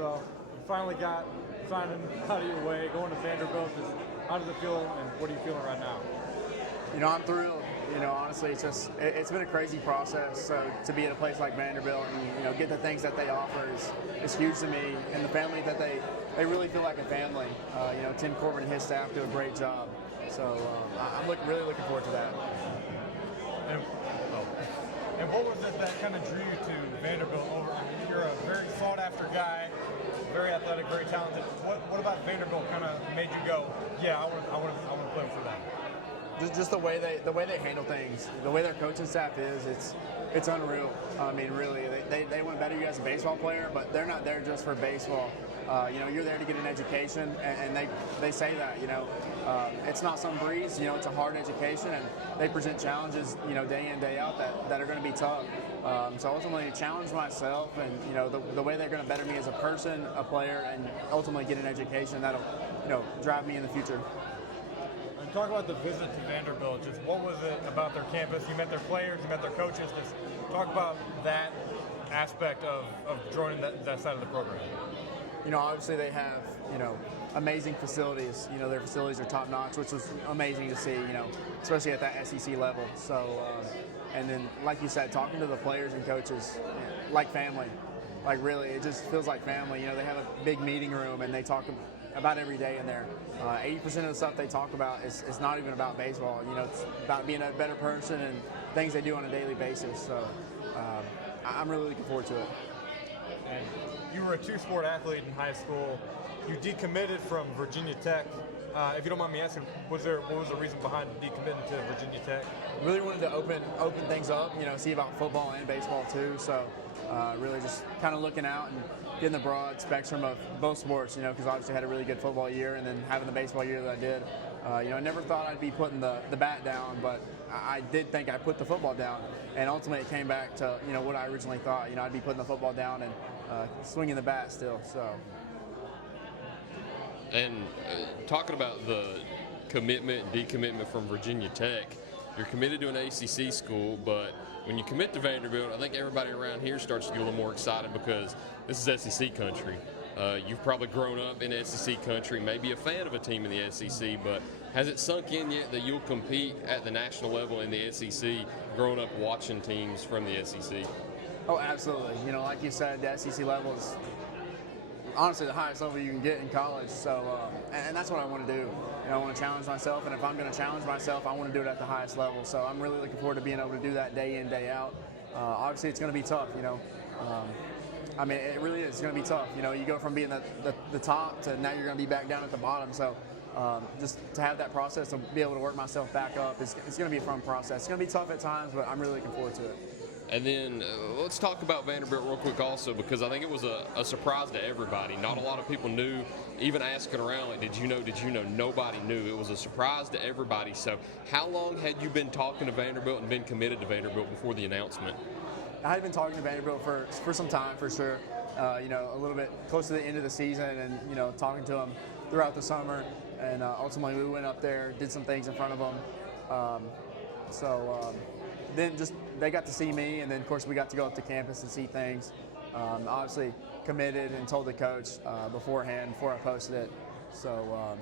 So you finally got signing out of your way, going to Vanderbilt. How does it feel, and what are you feeling right now? I'm thrilled. Honestly, it's been a crazy process. So to be at a place like Vanderbilt and get the things that they offer is huge to me, and the family that they really feel like a family. Tim Corbin and his staff do a great job. So I'm really looking forward to that. And what was it that kind of drew you to Vanderbilt? You're a very sought-after guy, very athletic, very talented. What about Vanderbilt kind of made you go, yeah, I want to play for them? Just the way they handle things, the way their coaching staff is, it's unreal. I mean, really, they want to better you as a baseball player, but they're not there just for baseball. You're there to get an education, and they say that. It's not some breeze. It's a hard education, and they present challenges, day in, day out that are going to be tough. So ultimately, to challenge myself, and the way they're going to better me as a person, a player, and ultimately get an education that'll drive me in the future. Talk about the visit to Vanderbilt. Just what was it about their campus? You met their players, you met their coaches. Just talk about that aspect of joining that side of the program. Obviously they have, amazing facilities. Their facilities are top notch, which was amazing to see, especially at that SEC level. So, and then, like you said, talking to the players and coaches, like family. Like really, it just feels like family. They have a big meeting room and they talk about every day in there. 80% of the stuff they talk about is not even about baseball. It's about being a better person and things they do on a daily basis. So I'm really looking forward to it. And you were a two-sport athlete in high school. You decommitted from Virginia Tech. If you don't mind me asking, what was the reason behind decommitting to Virginia Tech? Really wanted to open things up, see about football and baseball too. So really just kind of looking out and getting the broad spectrum of both sports, because obviously I had a really good football year, and then having the baseball year that I did. I never thought I'd be putting the bat down, but I did think I put the football down. And ultimately it came back to, what I originally thought. I'd be putting the football down and swinging the bat still. So. And talking about the commitment and decommitment from Virginia Tech, you're committed to an ACC school, but when you commit to Vanderbilt, I think everybody around here starts to get a little more excited because this is SEC country. You've probably grown up in SEC country, maybe a fan of a team in the SEC, but has it sunk in yet that you'll compete at the national level in the SEC, growing up watching teams from the SEC? Oh, absolutely. Like you said, the SEC level is honestly the highest level you can get in college. So, and that's what I want to do. I want to challenge myself, and if I'm going to challenge myself, I want to do it at the highest level. So I'm really looking forward to being able to do that day in, day out. Obviously, it's going to be tough, it really is. It's going to be tough. You go from being the top to now you're going to be back down at the bottom. So just to have that process to be able to work myself back up, it's going to be a fun process. It's going to be tough at times, but I'm really looking forward to it. And then let's talk about Vanderbilt real quick also, because I think it was a surprise to everybody. Not a lot of people knew, even asking around, like, did you know? Nobody knew. It was a surprise to everybody. So how long had you been talking to Vanderbilt and been committed to Vanderbilt before the announcement? I had been talking to Vanderbilt for some time, for sure. A little bit close to the end of the season, and talking to them throughout the summer, and ultimately we went up there, did some things in front of them. Then just they got to see me, and then of course we got to go up to campus and see things. Obviously committed and told the coach beforehand before I posted it. So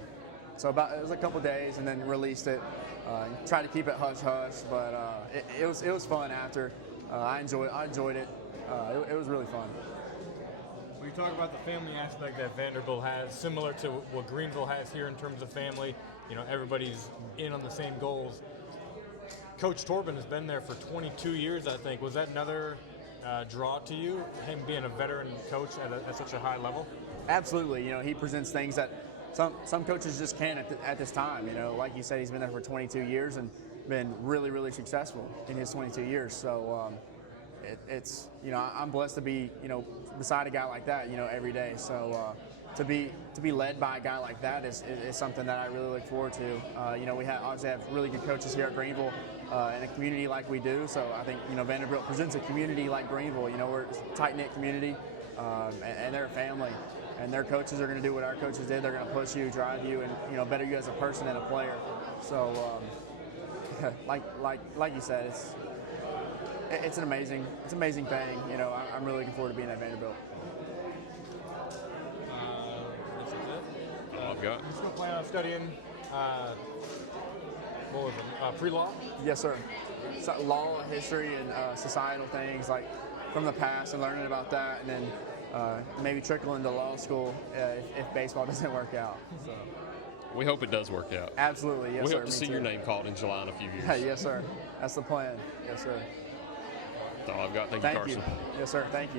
it was a couple days, and then released it. Tried to keep it hush hush, but it was fun after. I enjoyed it. It was really fun. We talk about the family aspect that Vanderbilt has, similar to what Greeneville has here in terms of family. Everybody's in on the same goals. Coach Torben has been there for 22 years, I think. Was that another draw to you, him being a veteran coach at such a high level? Absolutely. He presents things that some coaches just can't at this time. Like you said, he's been there for 22 years and been really, really successful in his 22 years. So I'm blessed to be beside a guy like that every day. So to be led by a guy like that is something that I really look forward to. We obviously have really good coaches here at Greeneville in a community like we do. So I think Vanderbilt presents a community like Greeneville. We're a tight-knit community, and they're a family. And their coaches are going to do what our coaches did. They're going to push you, drive you, and better you as a person and a player. So like you said, it's an amazing thing. I'm really looking forward to being at Vanderbilt. I've got. You still plan on studying, what was it, pre-law? Yes, sir. So, law, history, and societal things like from the past, and learning about that, and then maybe trickle into law school if baseball doesn't work out. So. We hope it does work out. Absolutely, yes, we sir. hope to see your name called in July in a few years. Yes, sir. That's the plan. Yes, sir. That's all I've got. Thank you, Thank Carson. you. Yes, sir. Thank you.